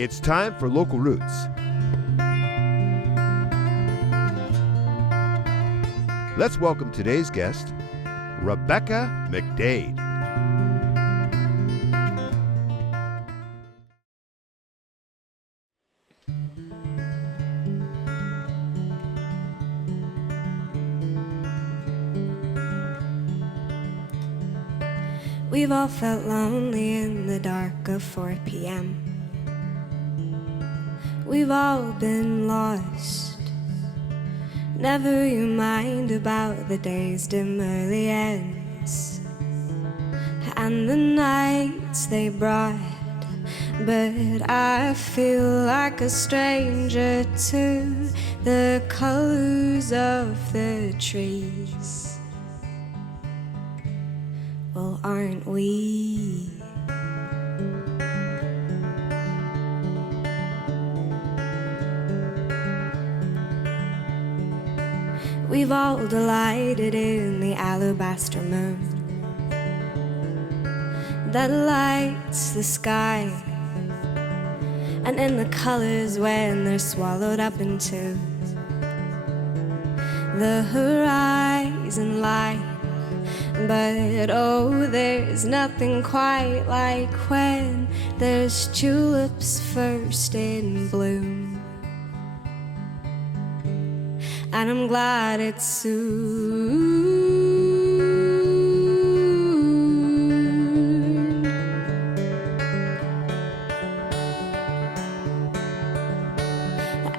It's time for Local Roots. Let's welcome today's guest, Rebecca McDade. We've all felt lonely in the dark of 4 p.m. We've all been lost. Never you mind about the day's dim early ends and the nights they brought. But I feel like a stranger to the colors of the trees. Well, aren't we? We've all delighted in the alabaster moon that lights the sky, and in the colors when they're swallowed up into the horizon light. But oh, there's nothing quite like when there's tulips first in bloom. And I'm glad it's soon.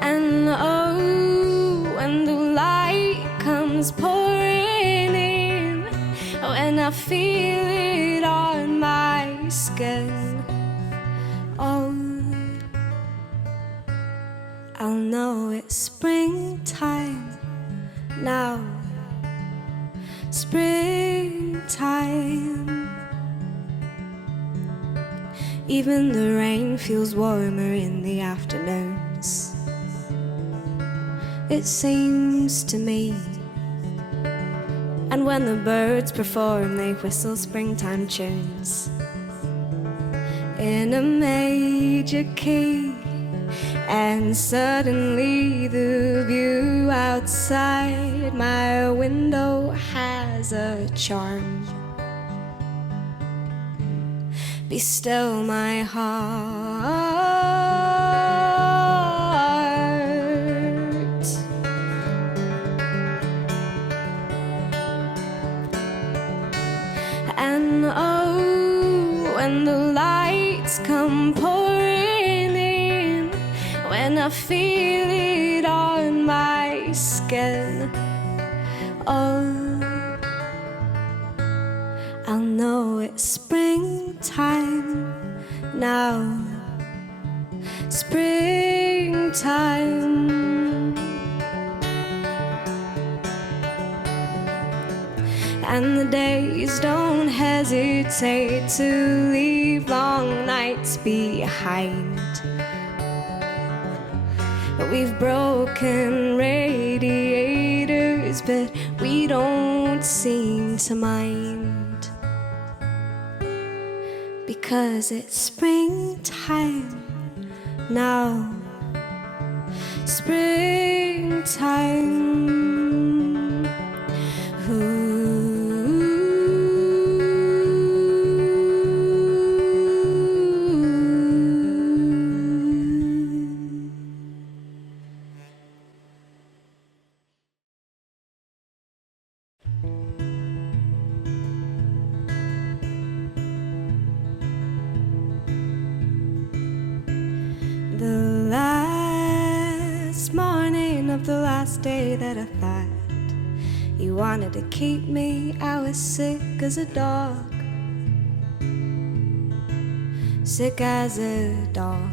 And oh, when the light comes pouring in, when I feel it on my skin, oh, I'll know it's springtime now. Springtime. Even the rain feels warmer in the afternoons, it seems to me. And when the birds perform, they whistle springtime tunes in a major key. And suddenly the view outside my window has a charm. Be still, my heart. And oh, when the lights come pouring in, when I feel it on my skin, oh, I'll know it's springtime now. Springtime. And the days don't hesitate to leave long nights behind. We've broken radiators, but we don't seem to mind, because it's springtime now. Springtime. Ooh. The last morning of the last day that I thought you wanted to keep me, I was sick as a dog. Sick as a dog.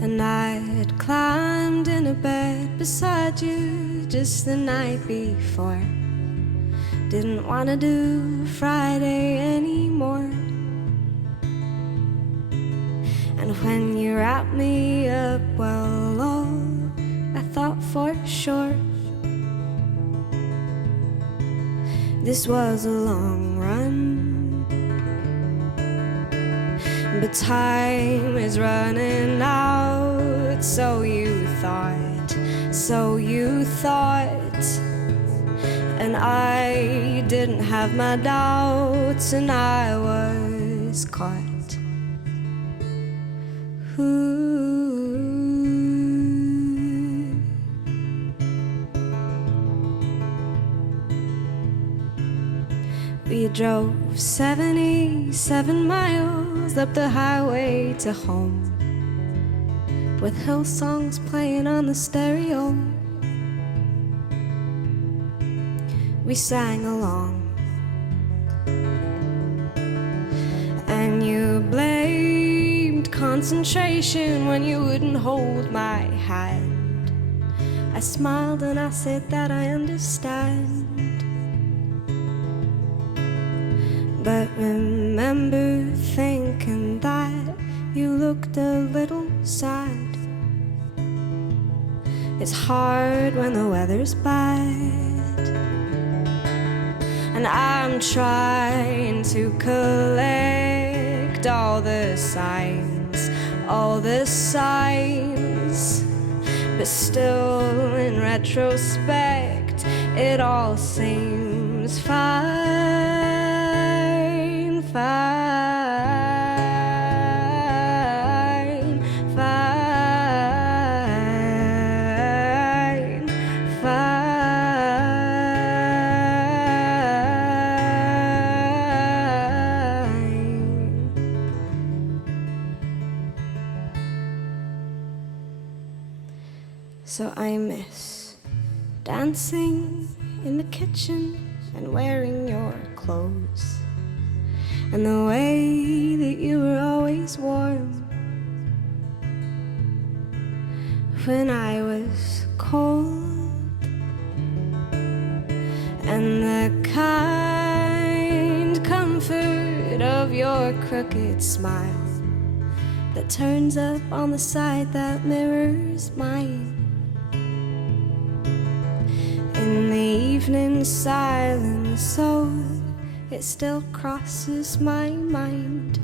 And I had climbed in a bed beside you just the night before. Didn't want to do Friday anymore. And when you wrapped me up, well, oh, I thought for sure this was a long run. but time is running out. So you thought, and I didn't have my doubts, and I was caught. We drove 77 miles up the highway to home, with hill songs playing on the stereo. We sang along, and you blamed concentration when you wouldn't hold my hand. I smiled and I said that I understand, but remember thinking that you looked a little sad. It's hard when the weather's bad, and I'm trying to collect all the signs, but still in retrospect it all seems fine, fine, fine, fine. So I miss dancing in the kitchen and wearing your clothes, and the way that you were always warm when I was cold, and the kind comfort of your crooked smile that turns up on the side that mirrors mine. In the evening silence, so it still crosses my mind,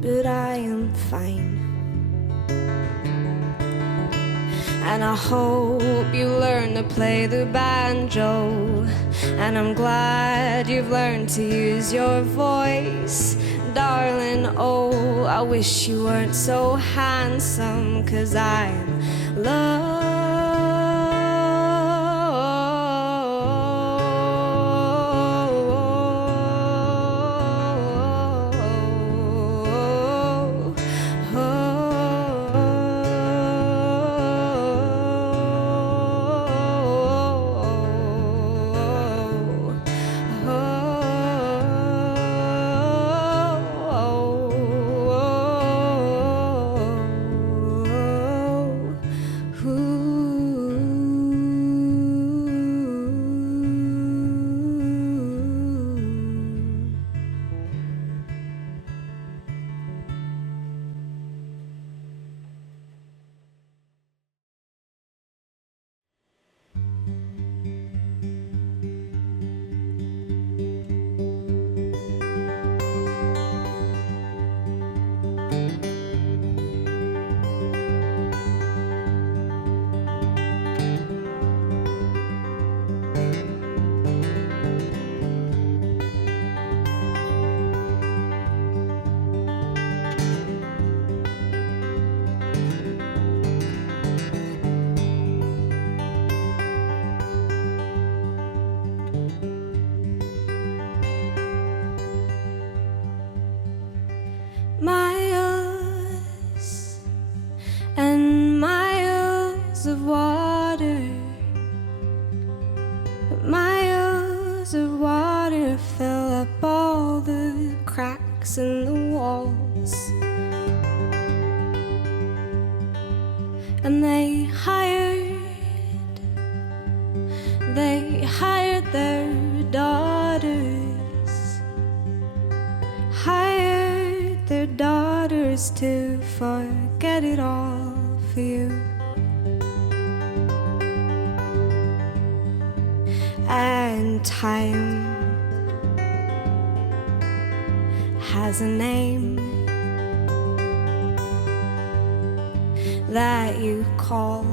but I am fine. And I hope you learn to play the banjo, and I'm glad you've learned to use your voice, darling. Oh, I wish you weren't so handsome, 'cause I'm loved. Miles and miles of water, miles of water fill up all the cracks in the walls, and they hired their daughters to forget it all for you. And time has a name that you call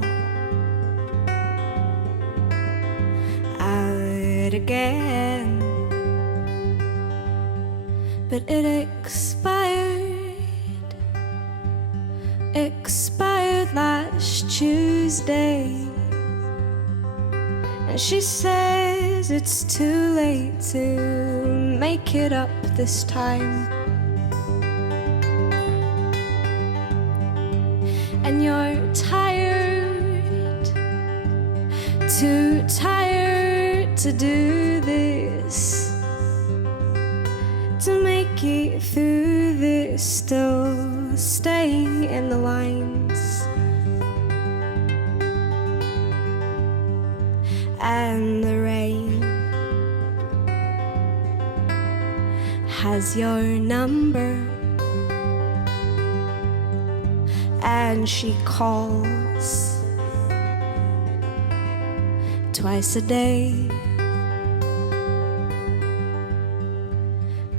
out again, but it expired last Tuesday, and she says it's too late to make it up this time. And you're tired, too tired to do this, to make it through this, still staying in the lines. And the rain has your number, and she calls twice a day,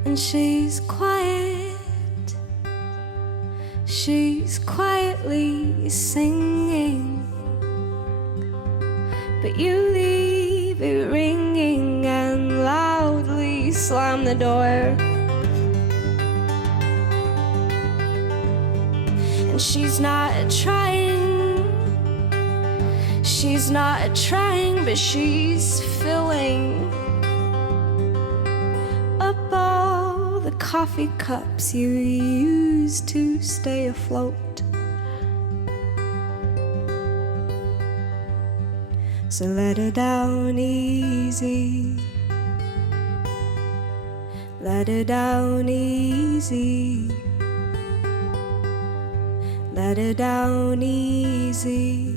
and she's quietly singing, but you leave it ringing and loudly slam the door. And she's not trying, but she's filling up all the coffee cups you use to stay afloat. So let her down easy, let her down easy, let her down easy.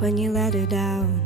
When you let her down,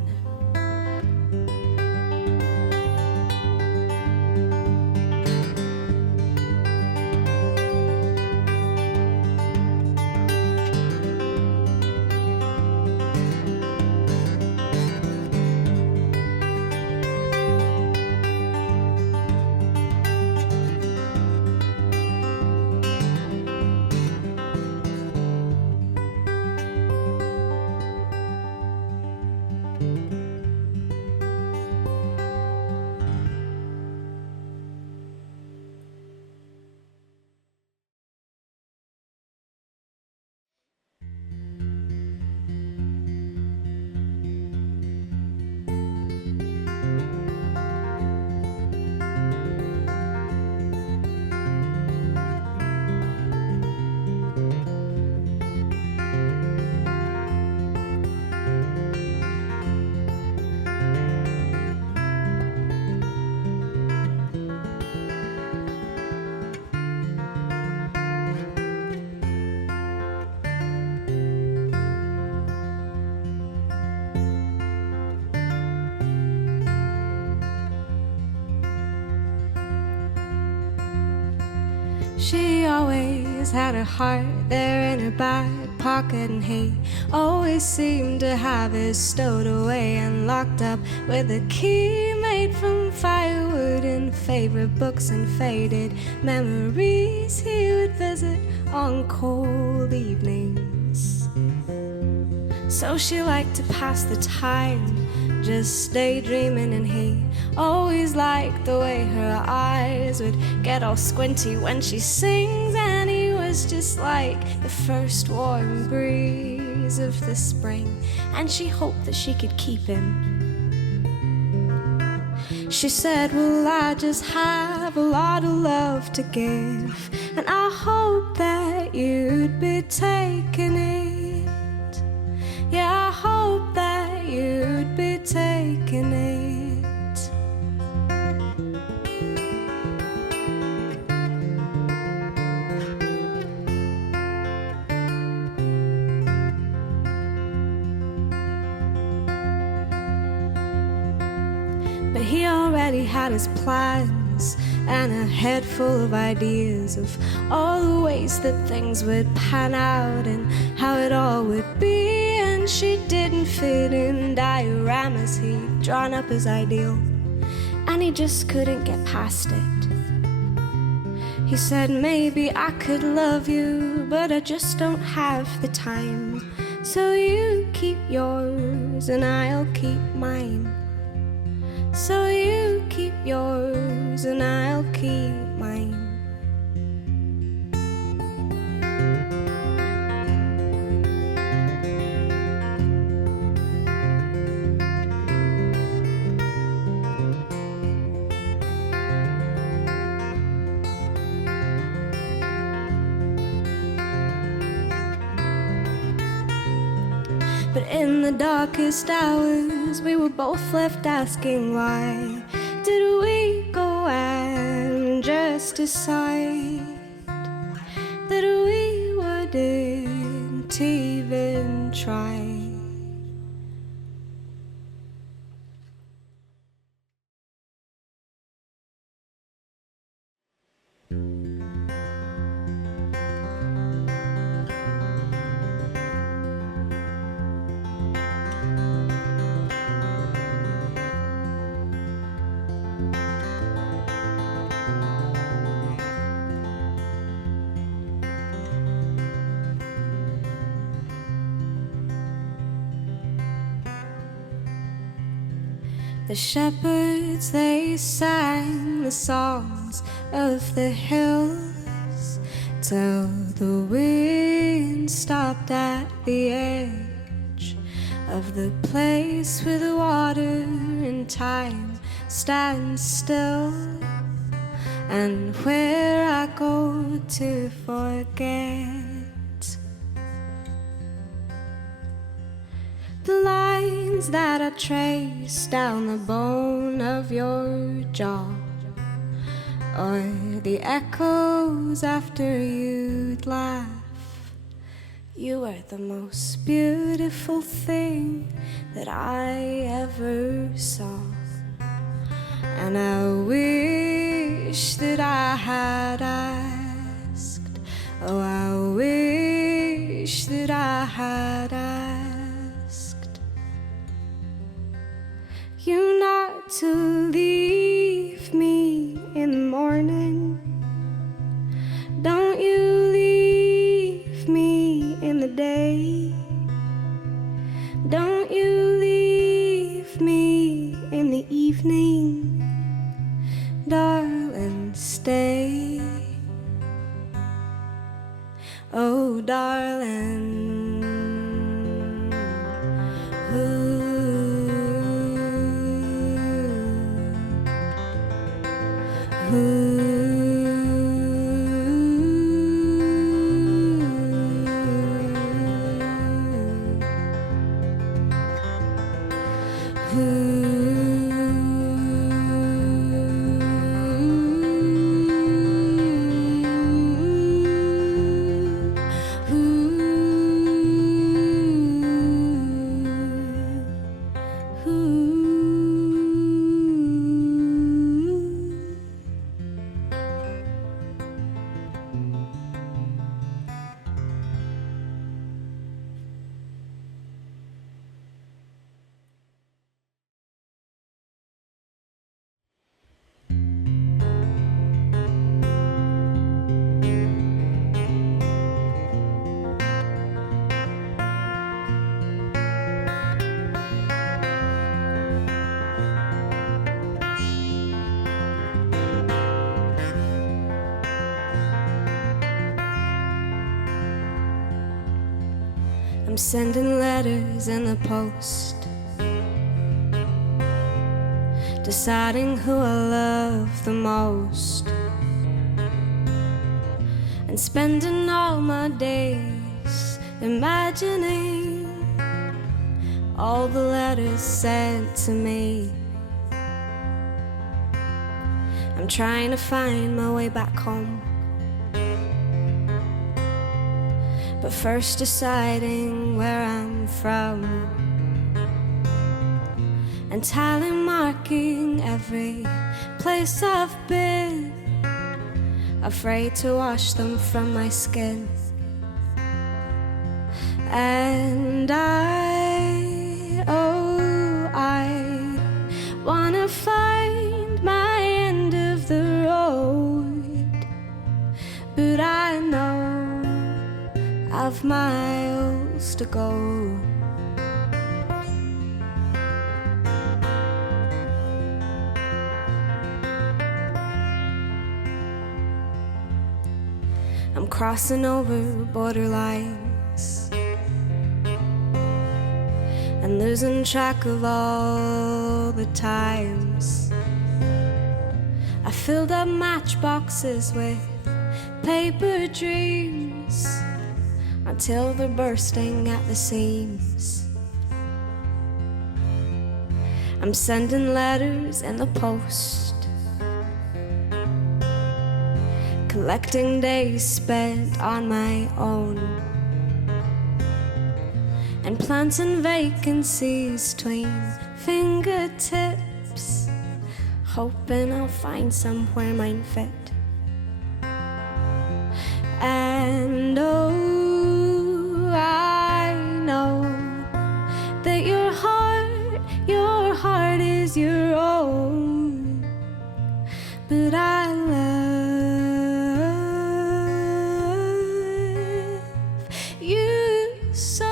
she always had her heart there in her back pocket, and he always seemed to have it stowed away and locked up with a key made from firewood and favorite books and faded memories he would visit on cold evenings. So she liked to pass the time just daydreaming, and he always liked the way her eyes would get all squinty when she sings, and he was just like the first warm breeze of the spring, and she hoped that she could keep him. She said, well, I just have a lot of love to give, and I hope that you'd be taking it. Yeah, I hope that you'd be taking it. But he already had his plans and a head full of ideas of all the ways that things would pan out and how it all would be. And she didn't fit in dioramas he'd drawn up as ideal, and he just couldn't get past it. He said maybe I could love you, but I just don't have the time. So you keep yours and I'll keep mine. So you keep yours and I'll keep mine. But in the darkest hours, we were both left asking why did we go and just decide that we wouldn't even try. The shepherds, they sang the songs of the hills till the wind stopped at the edge of the place where the water and time stand still, and where I go to forget the lines that I trace down the bone of your jaw, or the echoes after you'd laugh. You were the most beautiful thing that I ever saw, and I wish that I had asked. Oh, I wish that I had asked you not to leave me in the morning. Don't you leave me in the day. Don't you leave me in the evening. Darling, stay. Oh, darling. I'm sending letters in the post, deciding who I love the most, and spending all my days imagining all the letters sent to me. I'm trying to find my way back home, but first deciding where I'm from, and tally marking every place I've been, afraid to wash them from my skin. And I wanna find my end of the road, 12 miles to go. I'm crossing over borderlines and losing track of all the times I filled up matchboxes with paper dreams until they're bursting at the seams. I'm sending letters in the post, collecting days spent on my own, and planting vacancies between fingertips, hoping I'll find somewhere mine fit. And oh, I know that your heart is your own, but I love you so.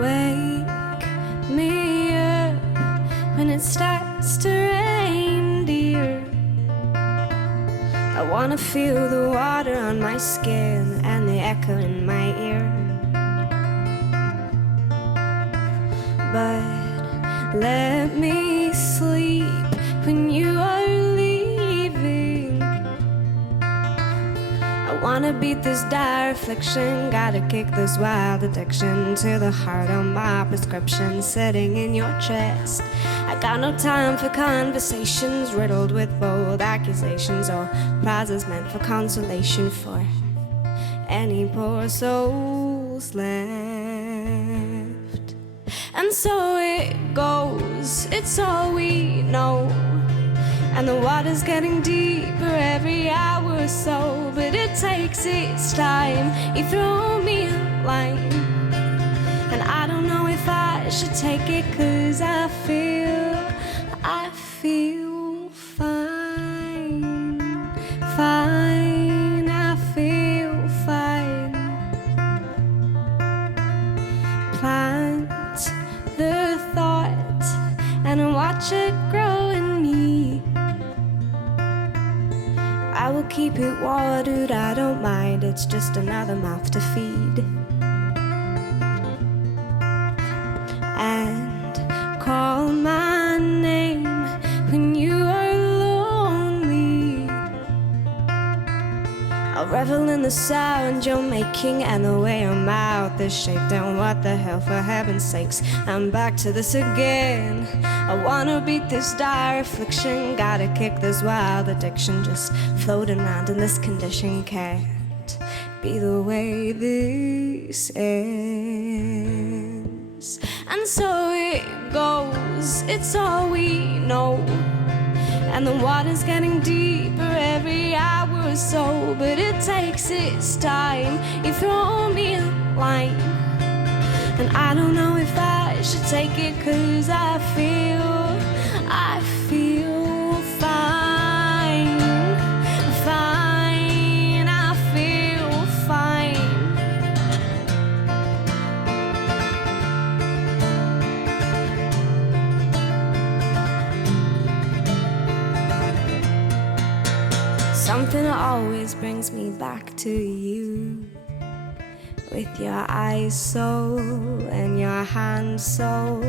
Wake me up when it starts to rain, dear. I wanna feel the water on my skin and the echo in my ear. But let me sleep when you are leaving. I wanna beat this dire affliction, gotta kick this wild addiction to the heart of my prescription sitting in your chest. I got no time for conversations riddled with bold accusations or prizes meant for consolation for any poor souls left. And so it goes, it's all we know, and the water's getting deeper every hour or so, but it takes its time. You throw me a line, and I don't know if I should take it, 'cause I feel fine, fine, I feel fine. Plant the thought and watch it grow in me. I will keep it watered, I don't mind, it's just another mouth to feed. And call my name when you are lonely. I'll revel in the sound you're making and the way your mouth is shaped. And what the hell, for heaven's sakes, I'm back to this again. I wanna beat this dire affliction, gotta kick this wild addiction, just floating around in this condition. Can't be the way this ends. And so it goes, it's all we know, and the water's getting deeper every hour or so, but it takes its time. You throw me a line, and I don't know if I should take it, 'cause I feel fine, fine, I feel fine. Something always brings me back to you. with your eyes so, and your hands so,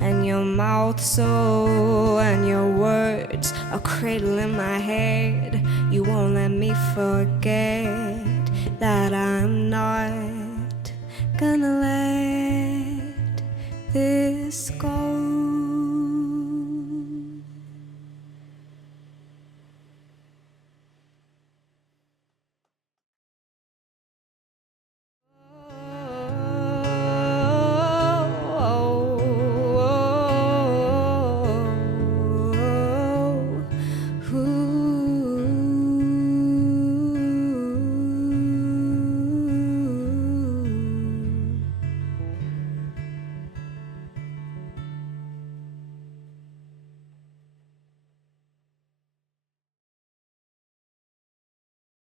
and your mouth so, and your words a cradle in my head. You won't let me forget that I'm not gonna let this go.